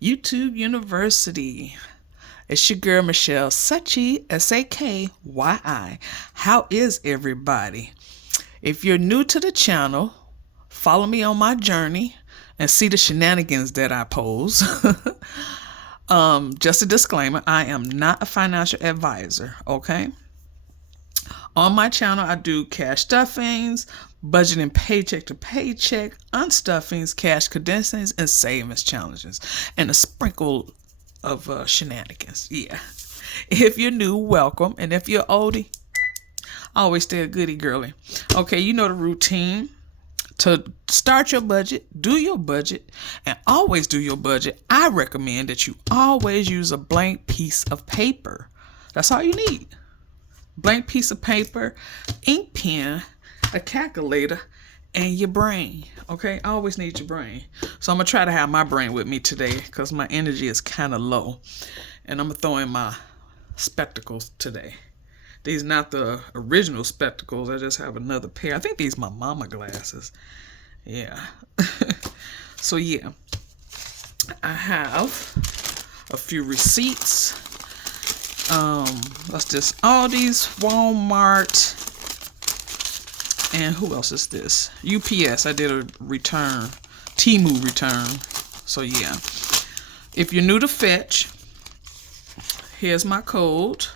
YouTube University. It's your girl Michelle Sachi, Sakyi. How is everybody? If you're new to the channel, follow me on my journey and see the shenanigans that I pose. Just a disclaimer, I am not a financial advisor, okay? On my channel, I do cash stuffings, budgeting paycheck to paycheck, unstuffings, cash condensings, and savings challenges, and a sprinkle of shenanigans. Yeah. If you're new, welcome. And if you're oldie, always stay a goodie girly. Okay, you know the routine. To start your budget, do your budget, and always do your budget, I recommend that you always use a blank piece of paper. That's all you need. Blank piece of paper, ink pen, a calculator, and your brain. Okay, I always need your brain. So I'm gonna try to have my brain with me today because my energy is kind of low, and I'm gonna throw in my spectacles today. These not the original spectacles. I just have another pair. I think these are my mama glasses. Yeah. So yeah, I have a few receipts. What's this? Aldi's, Walmart, and who else is this? UPS. I did a return, Temu return. So yeah, if you're new to Fetch, here's my code.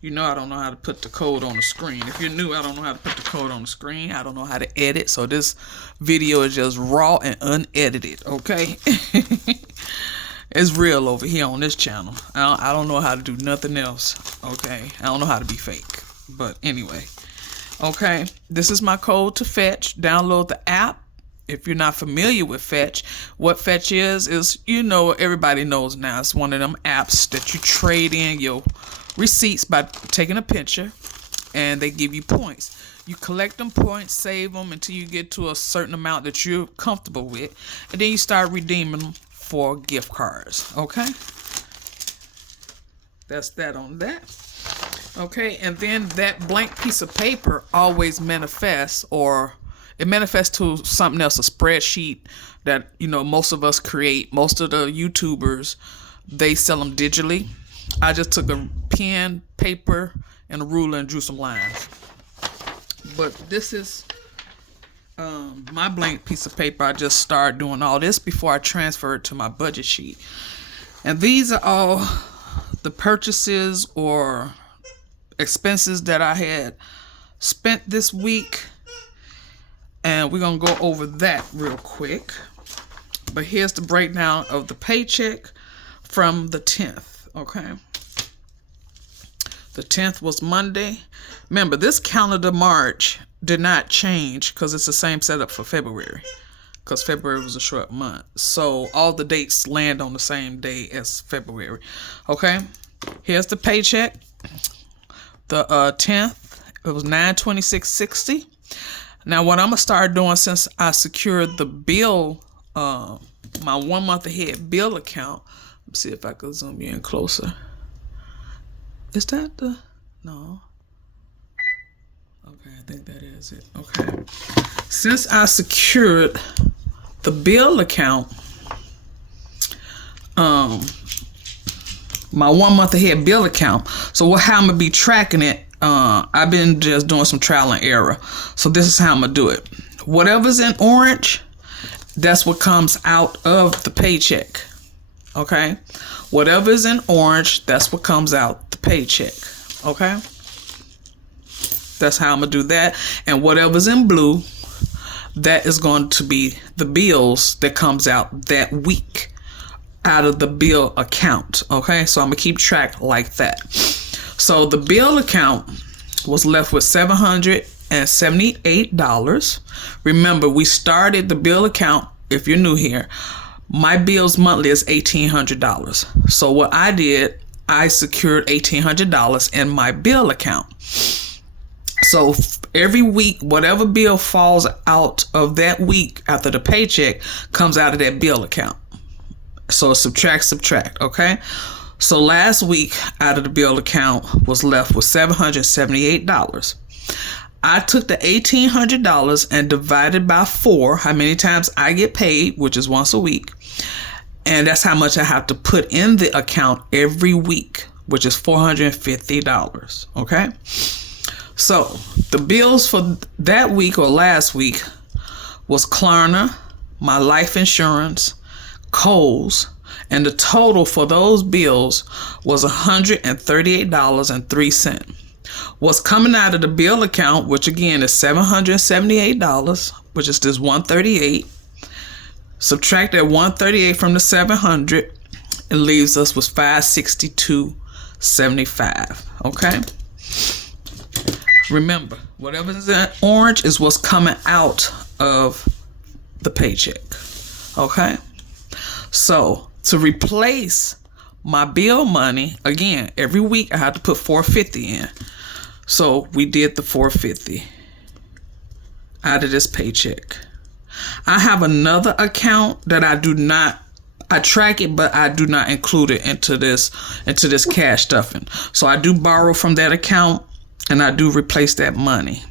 You know I don't know how to put the code on the screen. If you're new, I don't know how to put the code on the screen. I don't know how to edit. So this video is just raw and unedited, okay? It's real over here on this channel. I don't know how to do nothing else, okay? I don't know how to be fake. But anyway, okay? This is my code to Fetch. Download the app. If you're not familiar with Fetch, what Fetch is, you know, everybody knows now. It's one of them apps that you trade in your receipts by taking a picture, and they give you points. You collect them points, save them until you get to a certain amount that you're comfortable with, and then you start redeeming them for gift cards. Okay, that's that on that. Okay, and then that blank piece of paper always manifests, or it manifests to something else, a spreadsheet that, you know, most of us create. Most of the YouTubers, they sell them digitally. I just took a pen, paper, and a ruler and drew some lines. But this is my blank piece of paper. I just started doing all this before I transfer it to my budget sheet. And these are all the purchases or expenses that I had spent this week. And we're going to go over that real quick. But here's the breakdown of the paycheck from the 10th. Okay. The 10th was Monday. Remember, this calendar March did not change because it's the same setup for February, because February was a short month. So all the dates land on the same day as February. Okay. Here's the paycheck. The 10th, it was $926.60. Now, what I'm going to start doing, since I secured the bill, my 1 month ahead bill account. Let's see if I can zoom in closer. Is that the... No. Okay, I think that is it. Okay. Since I secured the bill account, my 1 month ahead bill account, so how I'm going to be tracking it, I've been just doing some trial and error. So this is how I'm going to do it. Whatever's in orange, that's what comes out of the paycheck. Okay? Whatever is in orange, that's what comes out the paycheck. Okay? That's how I'm going to do that. And whatever's in blue, that is going to be the bills that comes out that week out of the bill account. Okay? So I'm going to keep track like that. So the bill account was left with $778. Remember, we started the bill account, if you're new here, my bills monthly is $1,800. So what I did, I secured $1,800 in my bill account. So every week, whatever bill falls out of that week after the paycheck comes out of that bill account. So subtract, okay? So last week, out of the bill account was left with $778. I took the $1,800 and divided by 4, how many times I get paid, which is once a week, And that's how much I have to put in the account every week, which is $450. Okay. So the bills for that week or last week was Klarna, my life insurance, Kohl's, and the total for those bills was $138.03. What's coming out of the bill account, which again is $778, which is this 138. Subtract that 138 from the 700, it leaves us with 562.75. Okay. Remember, whatever's in orange is what's coming out of the paycheck. Okay. So to replace my bill money, again, every week I have to put $450 in. So we did the $450 out of this paycheck. I have another account that I track it, but I do not include it into this cash stuffing. So I do borrow from that account and I do replace that money.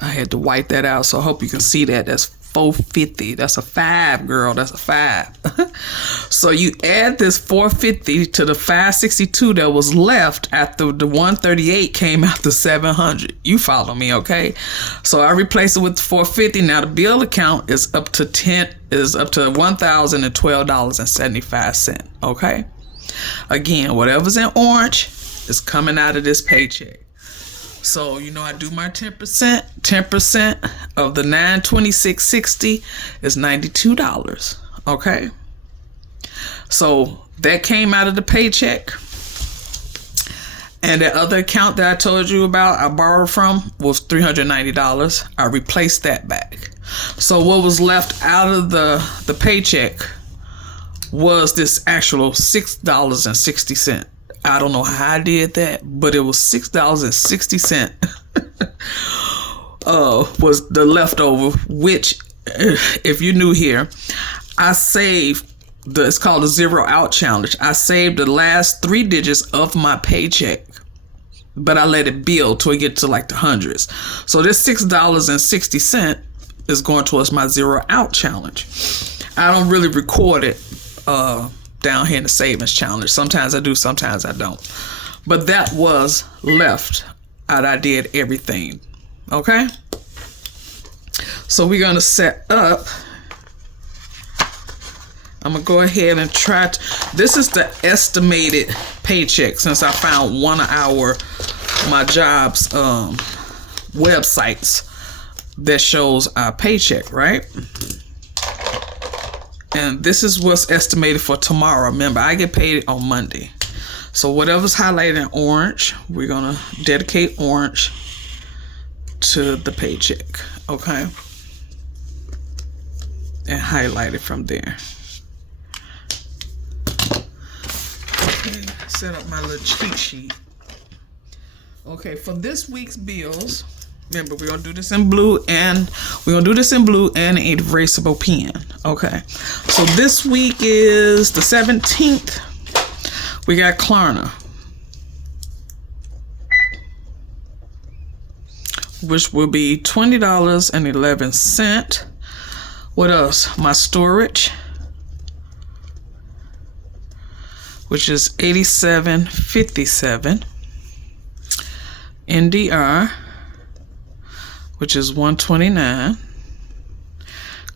I had to wipe that out, so I hope you can see that. That's $450. That's a 5, girl. That's a 5. So you add this $450 to the 562 that was left after the 138 came out to 700. You follow me, okay? So I replace it with the $450. Now the bill account is up to $1,012.75. Okay. Again, whatever's in orange is coming out of this paycheck. So, I do my 10%. 10% of the $926.60 is $92. Okay. So that came out of the paycheck. And the other account that I told you about, I borrowed from, was $390. I replaced that back. So what was left out of the paycheck was this actual $6.60. I don't know how I did that, but it was $6.60 was the leftover, which, if you're new here, I saved it's called the zero out challenge. I saved the last 3 digits of my paycheck, but I let it build till it get to like the hundreds. So this $6.60 is going towards my zero out challenge. I don't really record it down here in the savings challenge. Sometimes I do, sometimes I don't. But that was left out. I did everything. Okay. So we're going to set up. I'm going to go ahead and try this is the estimated paycheck, since I found one of my job's websites that shows our paycheck, right? And this is what's estimated for tomorrow. Remember, I get paid on Monday. So whatever's highlighted in orange, we're going to dedicate orange to the paycheck. Okay. And highlight it from there. Okay. Set up my little cheat sheet. Okay. For this week's bills, remember, we're going to do this in blue and an erasable pen. Okay. So this week is the 17th. We got Klarna, which will be $20.11. What else? My storage, which is $87.57. NDR, which is $129.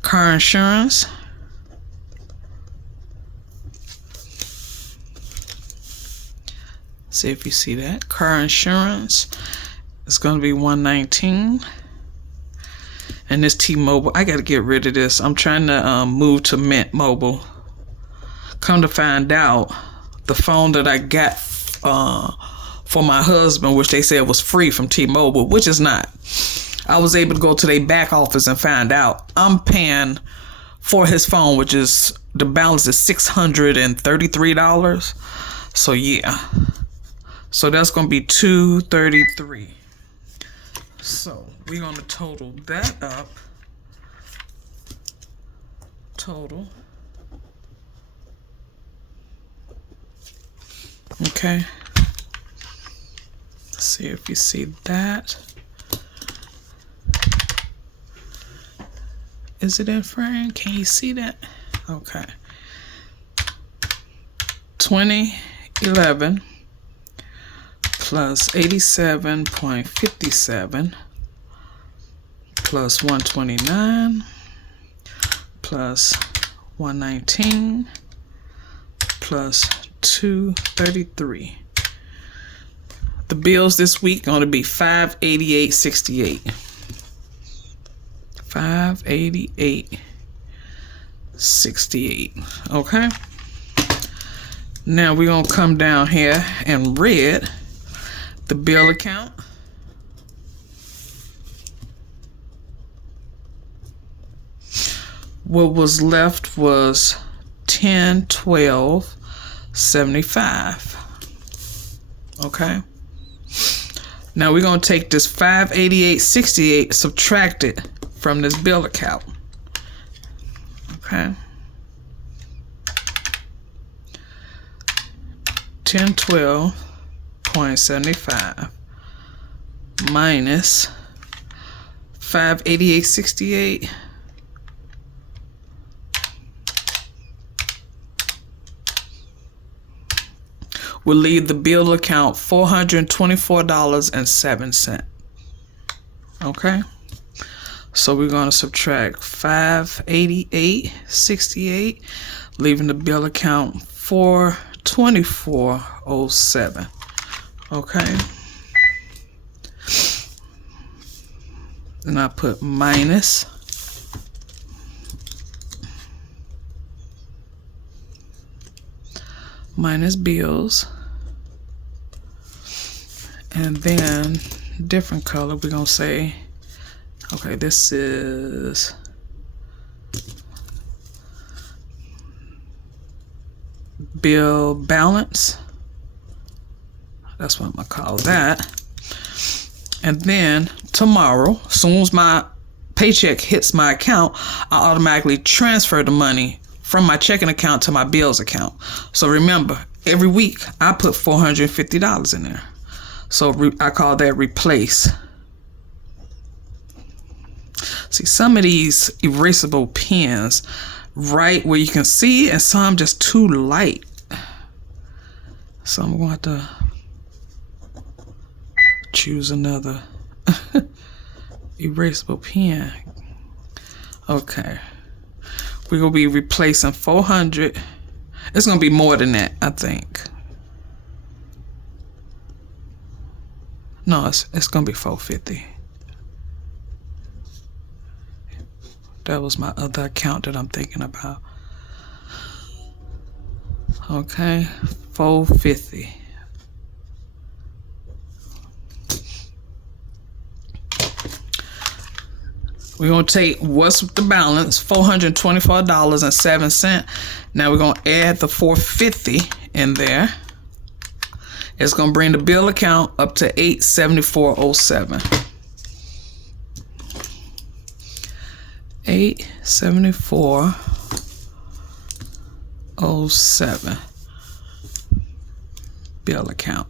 Car insurance, see if you see that. Car insurance is going to be $119. And this T-Mobile, I got to get rid of this. I'm trying to move to Mint Mobile. Come to find out, the phone that I got for my husband, which they said was free from T-Mobile, which is not. I was able to go to their back office and find out I'm paying for his phone, which is, the balance is $633. So yeah. So that's going to be $233. So we're going to total that up. Total. Okay. Let's see if you see that. Is it in frame? Can you see that? Okay. 2011 plus 87.57 plus 129 plus 119 plus 233. The bills this week going to be $588.68. $588.68. Okay. Now we're going to come down here and read the bill account. What was left was $1012.75. Okay. Now we're going to take this $588.68, subtract it from this bill account. Okay. 1012.75 minus 588.68 will leave the bill account $424.07. Okay, so we're going to subtract 588.68, leaving the bill account $424.07. Okay, and I put minus bills, and then different color, we're gonna say, okay, this is bill balance. That's what I'm gonna call that. And then tomorrow, as soon as my paycheck hits my account, I automatically transfer the money from my checking account to my bills account. So remember, every week I put $450 in there. So I call that replace. See, some of these erasable pens, right where you can see, and some just too light. So I'm going to choose another erasable pen. Okay. We're going to be replacing 400. It's going to be more than that, I think. No, it's going to be 450. That was my other account that I'm thinking about. Okay, 450. We're going to take what's the balance, $424.07. Now we're going to add the $450 in there. It's going to bring the bill account up to $874.07. $874.07 bill account.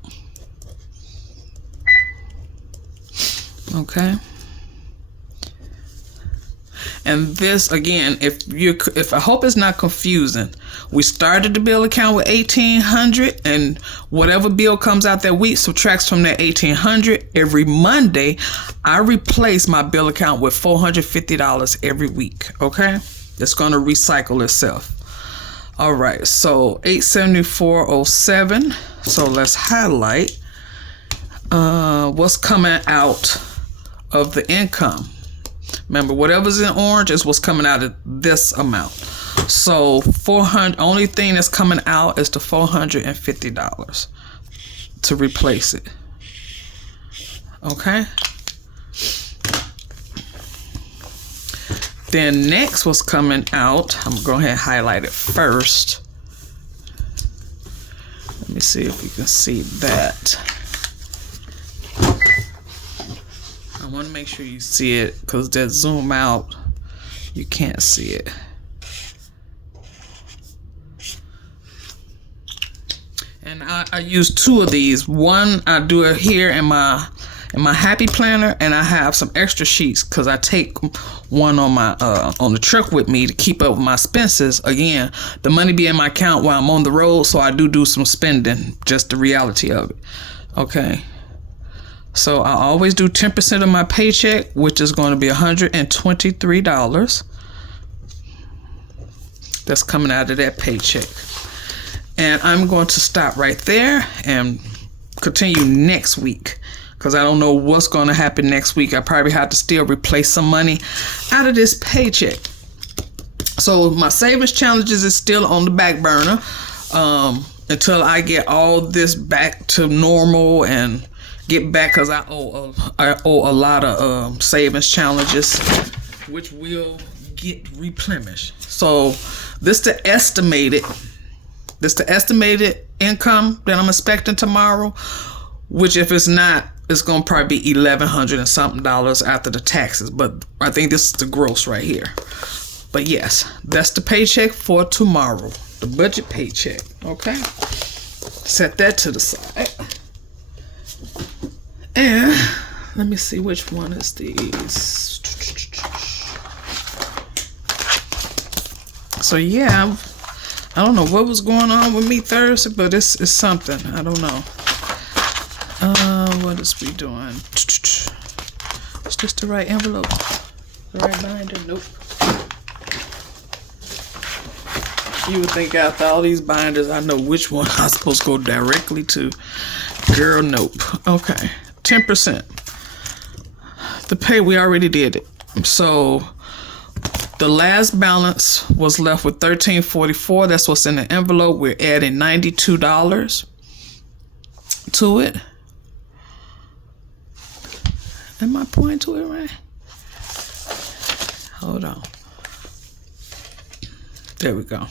Okay. And this, again, if I hope it's not confusing, we started the bill account with $1,800, and whatever bill comes out that week subtracts from that $1,800. Every Monday, I replace my bill account with $450 every week. Okay, it's going to recycle itself. All right, so $874.07. So let's highlight what's coming out of the income. Remember, whatever's in orange is what's coming out of this amount. So 400. Only thing that's coming out is the $450 to replace it. Okay. Then next, what's coming out? I'm gonna go ahead and highlight it first. Let me see if you can see that. I want to make sure you see it, because that zoom out, you can't see it. And I use two of these. One, I do it here in my in my happy planner, and I have some extra sheets because I take one on my on the truck with me to keep up with my expenses. Again, the money be in my account while I'm on the road, so I do some spending. Just the reality of it. Okay. So I always do 10% of my paycheck, which is going to be $123. That's coming out of that paycheck. And I'm going to stop right there and continue next week, because I don't know what's going to happen next week. I probably have to still replace some money out of this paycheck. So my savings challenges is still on the back burner until I get all this back to normal and get back, because I owe a lot of savings challenges, which will get replenished. So this the estimated income that I'm expecting tomorrow, which if it's not, it's gonna probably be $1,100 and something after the taxes. But I think this is the gross right here. But yes, that's the paycheck for tomorrow, the budget paycheck. Okay, set that to the side. And let me see, which one is these. So yeah, I don't know what was going on with me Thursday, but it's something. I don't know. What is we doing? Is this the right envelope? The right binder? Nope. You would think after all these binders, I know which one I'm supposed to go directly to. Girl, nope. Okay. 10%. The pay, we already did it. So the last balance was left with $13.44. That's what's in the envelope. We're adding $92 to it. Am I pointing to it right? Hold on. There we go.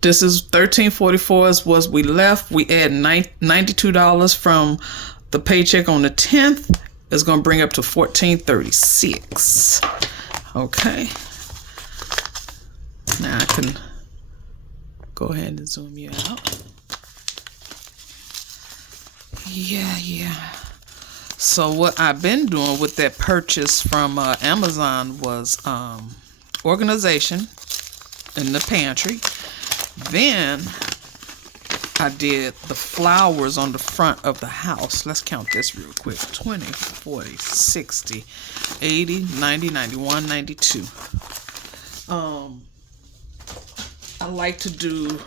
This is $13.44 is what we left. We add $92 from the paycheck on the 10th. It's going to bring up to $14.36. Okay. Now I can go ahead and zoom you out. Yeah. So what I've been doing with that purchase from Amazon was organization in the pantry. Then I did the flowers on the front of the house. Let's count this real quick. 20, 40, 60, 80, 90, 91, 92. I like to do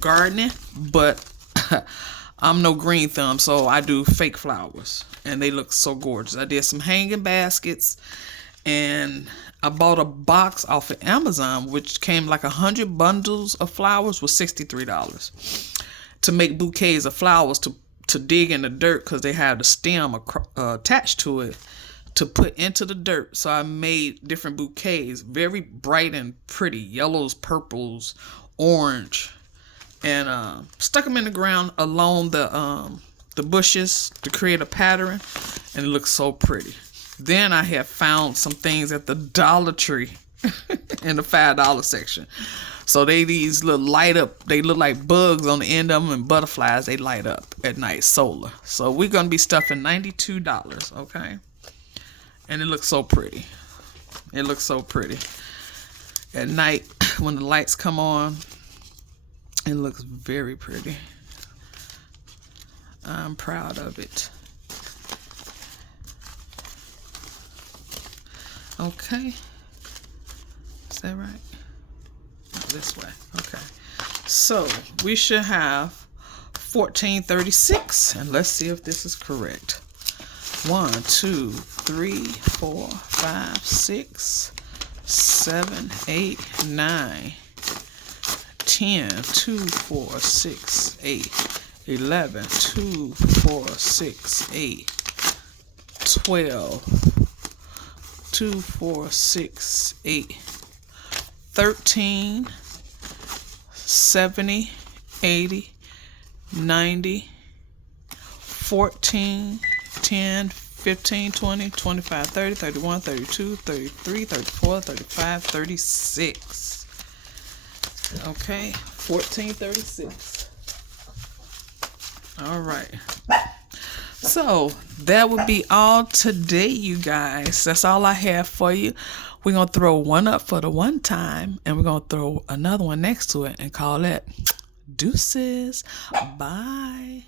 gardening, but I'm no green thumb, so I do fake flowers. And they look so gorgeous. I did some hanging baskets, and I bought a box off of Amazon, which came like 100 bundles of flowers with $63 to make bouquets of flowers to dig in the dirt, because they have the stem attached to it to put into the dirt. So I made different bouquets, very bright and pretty, yellows, purples, orange, and stuck them in the ground along the bushes to create a pattern, and it looks so pretty. Then I have found some things at the Dollar Tree in the $5 section. So these little light up, they look like bugs on the end of them, and butterflies, they light up at night, solar. So we're going to be stuffing $92, okay? And it looks so pretty. It looks so pretty. At night, when the lights come on, it looks very pretty. I'm proud of it. Okay. Is that right? No, this way. Okay. So we should have $14.36, and let's see if this is correct. 1, 2, 3, 4, 5, 6, 7, 8, 9, 10, 2, 4, 6, 8, 11, 2, 4, 6, 8, 12, 2, 4, 6, 8, 13, 70, 80, 90, 14, 10, 15, 20, 25, 30, 31, 32, 33, 34, 35, 36. Okay, 1436. All right. So that would be all today, you guys. That's all I have for you. We're going to throw one up for the one time, and we're going to throw another one next to it and call it deuces. Bye.